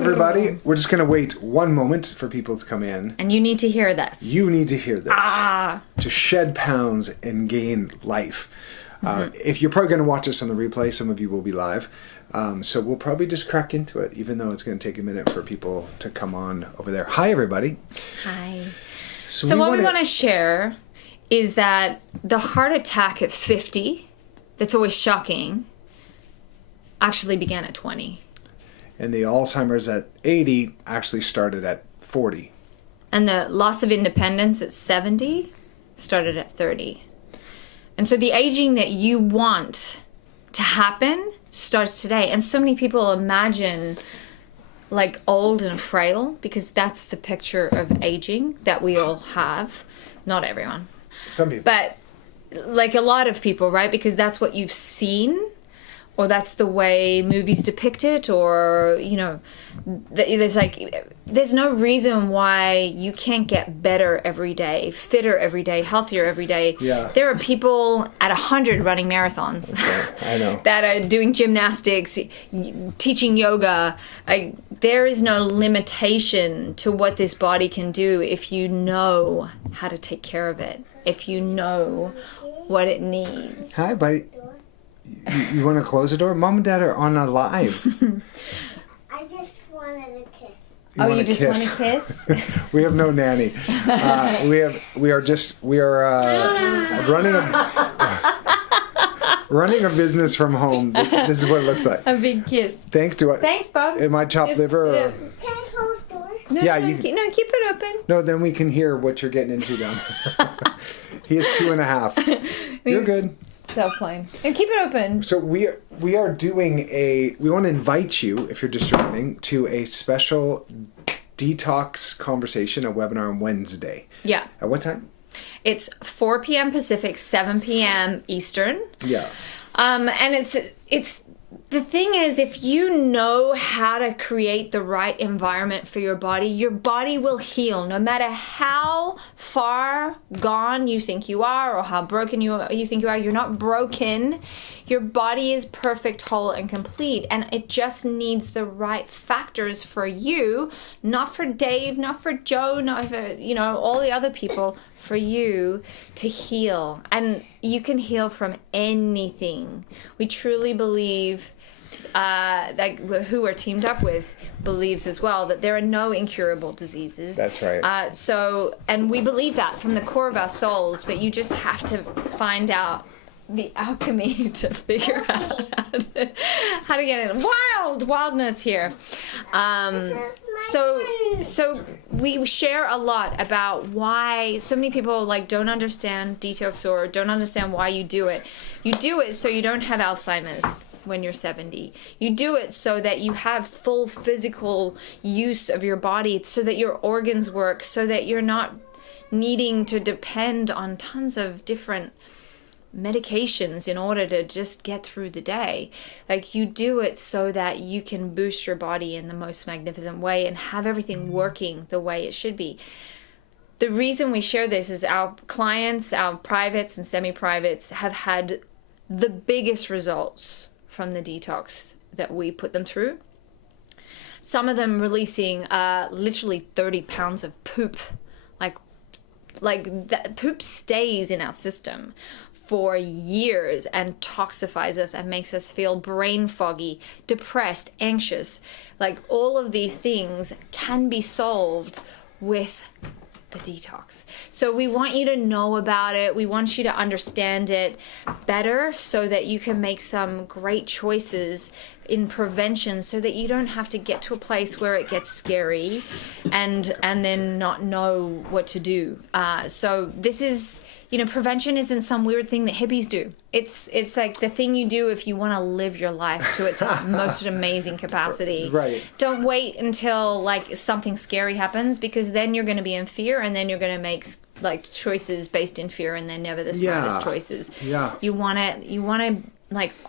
everybody. We're just going to wait one moment for people to come in. And you need to hear this. You need to hear this. Ah. To shed pounds and gain life. If you're probably going to watch this on the replay, some of you will be live. So we'll probably just crack into it, even though it's going to take a minute for people to come on over there. Hi, everybody. Hi. So what we want to share is that the heart attack at 50, that's always shocking, actually began at 20. And the Alzheimer's at 80 actually started at 40. And the loss of independence at 70 started at 30. And so the aging that you want to happen starts today. And so many people imagine like old and frail because that's the picture of aging that we all have. Not everyone. Some people. But like a lot of people, right? Because that's what you've seen, or that's the way movies depict it, or, you know, there's no reason why you can't get better every day, fitter every day, healthier every day. Yeah. There are people at 100 running marathons. I know. That are doing gymnastics, teaching yoga. There is no limitation to what this body can do if you know how to take care of it, if you know what it needs. Hi, buddy. You want to close the door? Mom and Dad are on a live. I just wanted a kiss. You just want to kiss? We have no nanny. We are running a business from home. This is what it looks like. A big kiss. Thanks, Bob. Am I chopped liver? Or? Can I close the door? No, Yeah, keep it open. No, then we can hear what you're getting into down there. He is 2.5. You're good. Self-plane. And keep it open. So we are doing we want to invite you, if you're just joining, to a special detox conversation, a webinar on Wednesday. Yeah. At what time? It's 4 p.m. Pacific, 7 p.m. Eastern. Yeah. And it's the thing is, if you know how to create the right environment for your body will heal no matter how far gone you think you are or how broken you think you are. You're not broken. Your body is perfect, whole, and complete. And it just needs the right factors for you, not for Dave, not for Joe, not for, all the other people, for you to heal. And you can heal from anything. We truly believe, who we're teamed up with believes as well, that there are no incurable diseases. That's right. And we believe that from the core of our souls, but you just have to find out the alchemy to figure out how to get in. Wildness here. So we share a lot about why so many people don't understand detox or don't understand why you do it. You do it so you don't have Alzheimer's when you're 70. You do it so that you have full physical use of your body, so that your organs work, so that you're not needing to depend on tons of different medications in order to just get through the day. You do it so that you can boost your body in the most magnificent way and have everything working the way it should be. The reason we share this is our clients, our privates and semi-privates, have had the biggest results from the detox that we put them through. Some of them releasing literally 30 pounds of poop. Like that poop stays in our system for years and toxifies us and makes us feel brain foggy, depressed, anxious. All of these things can be solved with a detox. So we want you to know about it. We want you to understand it better so that you can make some great choices in prevention, so that you don't have to get to a place where it gets scary and then not know what to do. So this is, prevention isn't some weird thing that hippies do. It's like the thing you do if you want to live your life to its most amazing capacity. Right. Don't wait until something scary happens, because then you're going to be in fear, and then you're going to make choices based in fear, and they're never the smartest choices. Yeah. You want to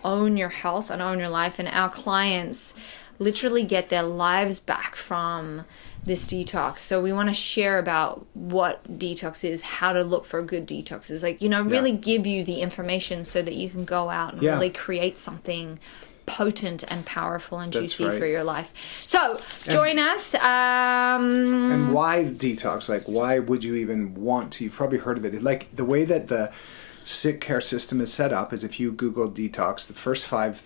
own your health and own your life, and our clients literally get their lives back from this detox. So we want to share about what detox is, how to look for good detoxes, really give you the information so that you can go out and really create something potent and powerful and That's juicy right. for your life. So join us. And why detox? Like, why would you even want to? You've probably heard of it. Like, the way that the sick care system is set up is if you Google detox, the first 5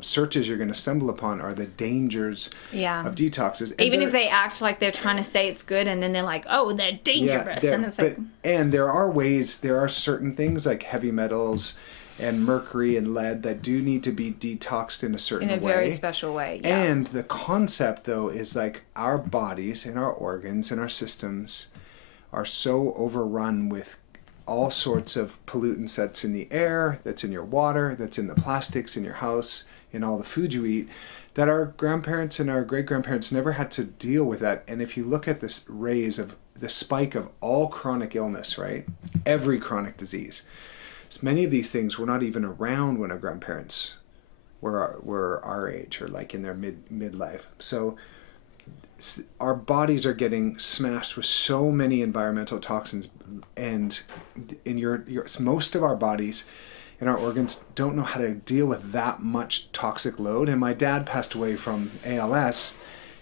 searches you're going to stumble upon are the dangers of detoxes. And even if they act like they're trying to say it's good, and then they're like, oh, they're dangerous. And it's like... And there are certain things like heavy metals and mercury and lead that do need to be detoxed in a certain way. In a very special way, yeah. And the concept, though, is like our bodies and our organs and our systems are so overrun with all sorts of pollutants that's in the air, that's in your water, that's in the plastics in your house, in all the food you eat, that our grandparents and our great-grandparents never had to deal with that. And if you look at this the spike of all chronic illness, right? Every chronic disease. So many of these things were not even around when our grandparents were our age or like in their midlife. So our bodies are getting smashed with so many environmental toxins, and in most of our bodies and our organs don't know how to deal with that much toxic load. And my dad passed away from ALS,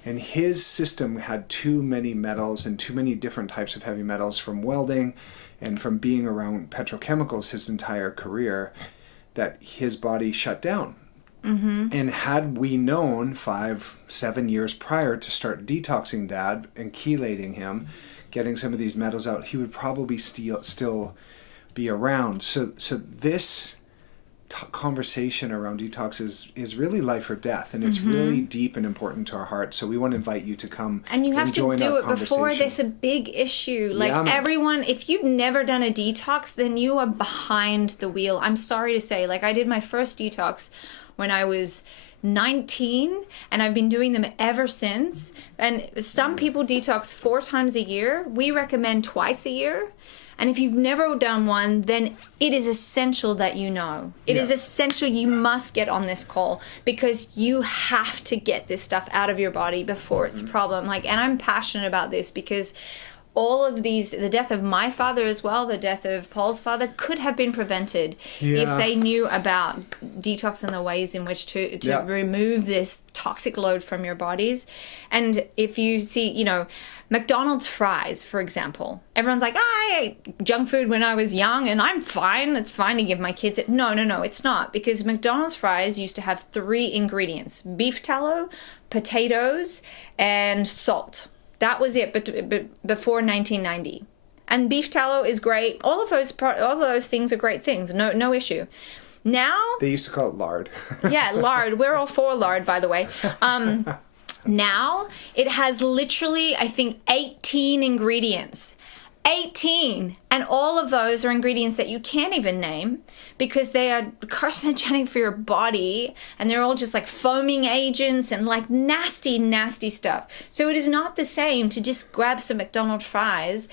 and his system had too many metals and too many different types of heavy metals from welding and from being around petrochemicals his entire career, that his body shut down. Mm-hmm. And had we known 5-7 years prior to start detoxing Dad and chelating him, getting some of these metals out, he would probably still be around. So this conversation around detox is really life or death, and it's really deep and important to our hearts. So we want to invite you to come and you have to join do our it before there's a big issue. Like, everyone, if you've never done a detox, then you are behind the wheel. I'm sorry to say, like, I did my first detox when I was 19, and I've been doing them ever since. And some people detox 4 times a year. We recommend twice a year. And if you've never done one, then it is essential that you know. It is essential you must get on this call, because you have to get this stuff out of your body before it's a problem. Like, and I'm passionate about this because all of these, the death of my father as well, the death of Paul's father, could have been prevented if they knew about detox and the ways in which to remove this toxic load from your bodies. And if you see, McDonald's fries, for example, everyone's like, I ate junk food when I was young and I'm fine. It's fine to give my kids it. No, it's not, because McDonald's fries used to have 3 ingredients: beef tallow, potatoes, and salt. That was it, but before 1990. And beef tallow is great. All of those things are great things. No issue. Now they used to call it lard. Yeah, lard. We're all for lard, by the way. Now it has literally, I think, 18 ingredients. 18, and all of those are ingredients that you can't even name because they are carcinogenic for your body, and they're all just like foaming agents and like nasty stuff. So it is not the same to just grab some McDonald's fries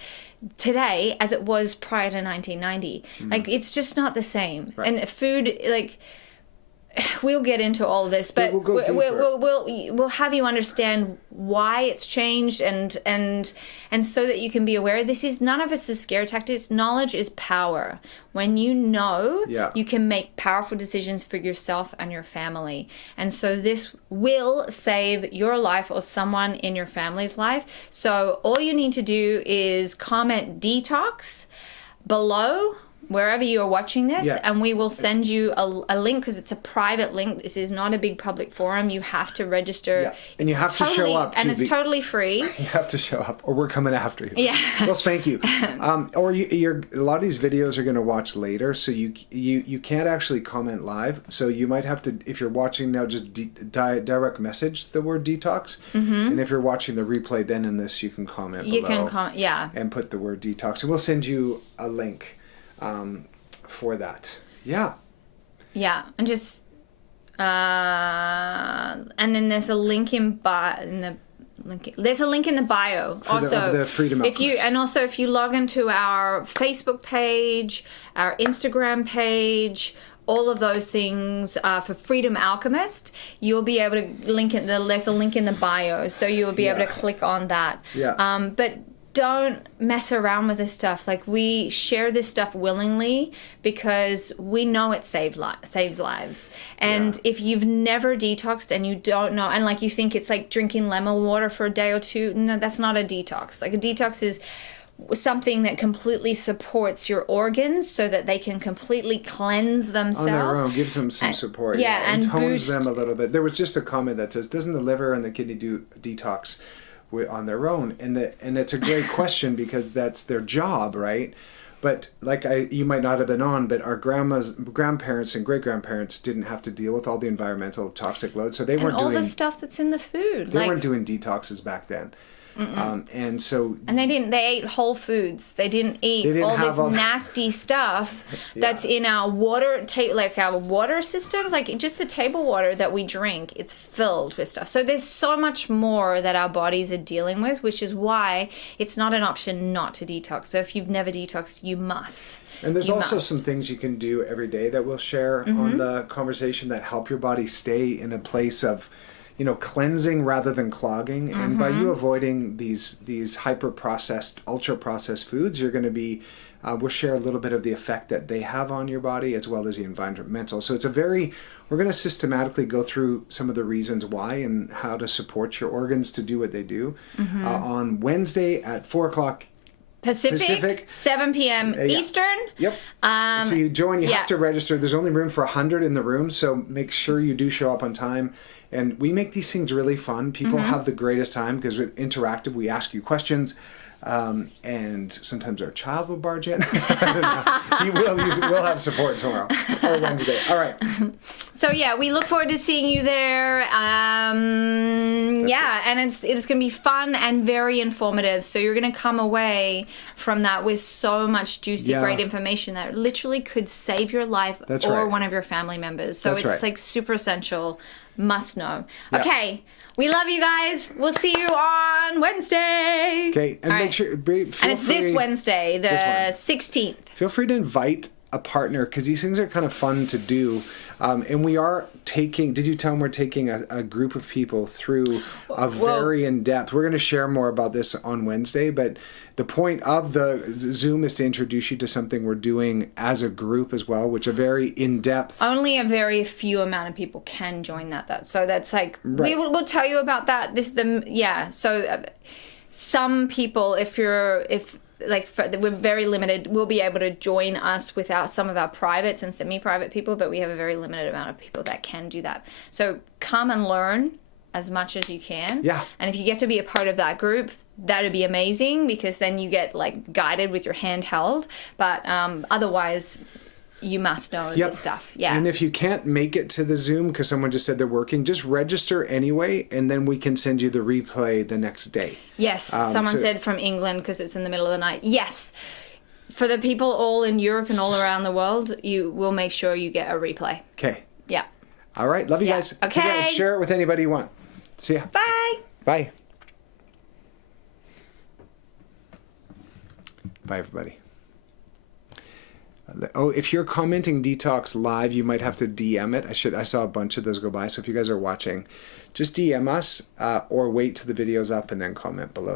today as it was prior to 1990. Like, it's just not the same. Right. And food, like, we'll get into all of this, but we'll have you understand why it's changed, and so that you can be aware. This is, none of us is scare tactics. Knowledge is power. When you know, you can make powerful decisions for yourself and your family. And so this will save your life or someone in your family's life. So all you need to do is comment detox below wherever you are watching this, and we will send you a link, because it's a private link. This is not a big public forum. You have to register. And you have to show up. And it's totally free. You have to show up, or we're coming after you. Yeah. We'll spank you. Or a lot of these videos are going to watch later, so you can't actually comment live. So you might have to, if you're watching now, just direct message the word detox. And if you're watching the replay, then in this, you can comment below. You can comment, and put the word detox. And we'll send you a link for that. And just and then there's a link there's a link in the bio for also the Freedom Alchemist. If you log into our Facebook page, our Instagram page, all of those things for Freedom Alchemist, you'll be able to link it. There's a link in the bio, so you'll be able to click on that. But don't mess around with this stuff. Like, we share this stuff willingly because we know it saves lives. And if you've never detoxed and you don't know, and like you think it's like drinking lemon water for a day or two, no, that's not a detox. Like, a detox is something that completely supports your organs so that they can completely cleanse themselves. On their own, gives them some support. Yeah, and tones boost them a little bit. There was just a comment that says, doesn't the liver and the kidney do detox on their own? And it's a great question because that's their job, right? But like you might not have been on, but our grandparents and great-grandparents didn't have to deal with all the environmental toxic load, so they weren't all doing the stuff that's in the food. They weren't doing detoxes back then. And they ate whole foods. They didn't eat all this nasty stuff that's in our water, like our water systems, like just the table water that we drink. It's filled with stuff. So there's so much more that our bodies are dealing with, which is why it's not an option not to detox. So if you've never detoxed, you must. And there's also some things you can do every day that we'll share on the conversation that help your body stay in a place of, cleansing rather than clogging. And by you avoiding these hyper-processed, ultra-processed foods, you're going to be, we'll share a little bit of the effect that they have on your body as well as the environmental. So we're going to systematically go through some of the reasons why and how to support your organs to do what they do on Wednesday at 4 o'clock Pacific, 7 p.m. Eastern. Yep. So you join, you have to register. There's only room for 100 in the room, so make sure you do show up on time. And we make these things really fun. People have the greatest time because we're interactive. We ask you questions. And sometimes our child will barge in. We'll have support tomorrow or Wednesday. All right. So we look forward to seeing you there. And it's going to be fun and very informative. So you're going to come away from that with so much juicy, great information that literally could save your life one of your family members. So it's like super essential, must know. Yeah. Okay. We love you guys. We'll see you on Wednesday. Okay, and make sure. And it's this Wednesday, the 16th. Feel free to invite a partner because these things are kind of fun to do. And we are taking, did you tell them we're taking a group of people through a very in-depth, we're going to share more about this on Wednesday, but the point of the Zoom is to introduce you to something we're doing as a group as well, which are very in-depth. Only a very few amount of people can join that. So that's like, we'll tell you about that. So some people, we're very limited, we'll be able to join us without some of our privates and semi-private people, but we have a very limited amount of people that can do that. So come and learn as much as you can. Yeah. And if you get to be a part of that group, that'd be amazing because then you get like guided with your hand held. But otherwise, you must know this stuff. Yeah. And if you can't make it to the Zoom because someone just said they're working, just register anyway, and then we can send you the replay the next day. Yes. Someone said from England because it's in the middle of the night. Yes. For the people all in Europe and all around the world, you will make sure you get a replay. Okay. Yeah. All right. Love you guys. Okay. Together. Share it with anybody you want. See ya. Bye. Bye. Bye, everybody. If you're commenting detox live, you might have to DM it. I saw a bunch of those go by. So if you guys are watching, just DM us or wait till the video's up and then comment below that.